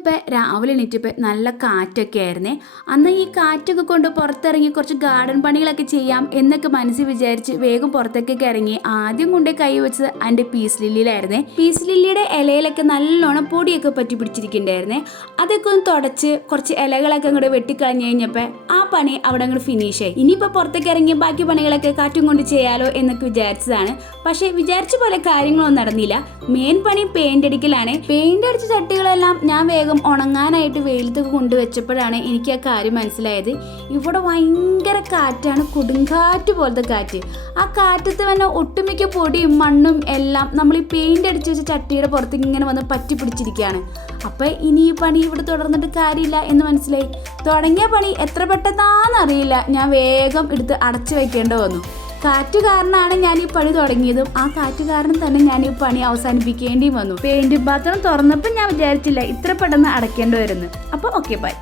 ഇന്നിപ്പോൾ രാവിലെ എണീറ്റപ്പോൾ നല്ല കാറ്റൊക്കെ ആയിരുന്നേ. അന്ന് ഈ കാറ്റൊക്കെ കൊണ്ട് പുറത്തിറങ്ങി കുറച്ച് ഗാർഡൻ പണികളൊക്കെ ചെയ്യാം എന്നൊക്കെ മനസ്സിൽ വിചാരിച്ച് വേഗം പുറത്തേക്കൊക്കെ ഇറങ്ങി. ആദ്യം കൊണ്ടേ കൈ വെച്ചത് എൻ്റെ പീസ് ലില്ലിയിലായിരുന്നേ. പീസ് ലില്ലിയുടെ ഇലയിലൊക്കെ നല്ലോണം പൊടിയൊക്കെ പറ്റി പിടിച്ചിരിക്കുന്നുണ്ടായിരുന്നേ. അതൊക്കെ ഒന്ന് തുടച്ച് കുറച്ച് ഇലകളൊക്കെ അങ്ങോട്ട് വെട്ടിക്കളഞ്ഞ് കഴിഞ്ഞപ്പോൾ ആ പണി അവിടെ അങ്ങോട്ട് ഫിനിഷായി. ഇനിയിപ്പോൾ പുറത്തേക്ക് ഇറങ്ങി ബാക്കി പണികളൊക്കെ കാറ്റും കൊണ്ട് ചെയ്യാലോ എന്നൊക്കെ വിചാരിച്ചതാണ്. പക്ഷേ വിചാരിച്ച പോലെ കാര്യങ്ങളൊന്നും നടന്നില്ല. മെയിൻ പണി പെയിന്റ് അടിക്കലാണ്. പെയിന്റ് അടിച്ച ചട്ടികളെല്ലാം ഞാൻ വേഗം ഉണങ്ങാനായിട്ട് വെയിലത്തൊക്കെ കൊണ്ടുവച്ചപ്പോഴാണ് എനിക്ക് ആ കാര്യം മനസ്സിലായത്. ഇവിടെ ഭയങ്കര കാറ്റാണ്, കൊടുങ്കാറ്റ് പോലത്തെ കാറ്റ്. ആ കാറ്റത്ത് തന്നെ ഒട്ടുമിക്ക പൊടിയും മണ്ണും എല്ലാം നമ്മൾ ഈ പെയിന്റ് അടിച്ച് വെച്ച ചട്ടിയുടെ പുറത്തേക്ക് ഇങ്ങനെ വന്ന് പറ്റി പിടിച്ചിരിക്കുകയാണ്. അപ്പം ഇനി ഈ പണി ഇവിടെ തുടർന്നിട്ട് കാര്യമില്ല എന്ന് മനസ്സിലായി. തുടങ്ങിയ പണി എത്ര പെട്ടെന്നാണെന്നറിയില്ല ഞാൻ വേഗം എടുത്ത് അടച്ചു വയ്ക്കേണ്ടി വന്നു. കാറ്റ് കാരണമാണ് ഞാൻ ഈ പണി തുടങ്ങിയതും ആ കാറ്റ് കാരണം തന്നെ ഞാൻ ഈ പണി അവസാനിപ്പിക്കേണ്ടിയും വന്നു. പെയിന്റ് പാത്രം തുറന്നപ്പോൾ ഞാൻ വിചാരിച്ചില്ല ഇത്ര പെട്ടെന്ന് അടയ്ക്കേണ്ടി വരുന്നു. അപ്പോൾ ഓക്കെ ബൈ.